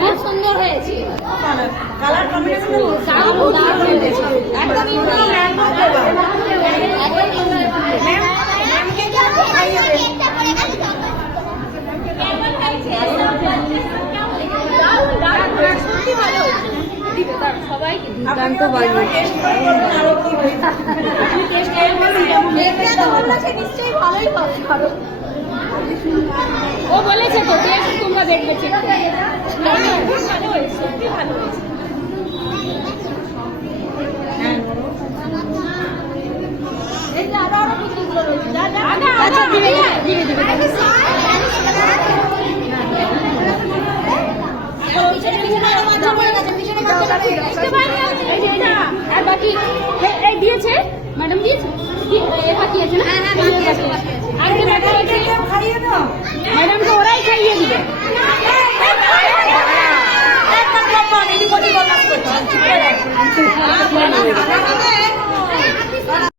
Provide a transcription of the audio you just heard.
খুব সুন্দর হয়েছে। কালার কম্বিনেশন দারুণ দারুণ হয়েছে। একদম ইউনিক ম্যামকে খাইয়ে দেন। ও বলেছে তো টেস্ট তোমরা দেখবে চেক করে। ভালো হয়েছে, সত্যি ভালো হয়েছে। আচ্ছা দিবে দিবে আর বাকি এই দিয়েছে ম্যাডাম দিয়েছে পাঠিয়েছে না আগে খাইয়ে দাও ম্যাডামকে ওরাই খাইয়ে দিবে। একদম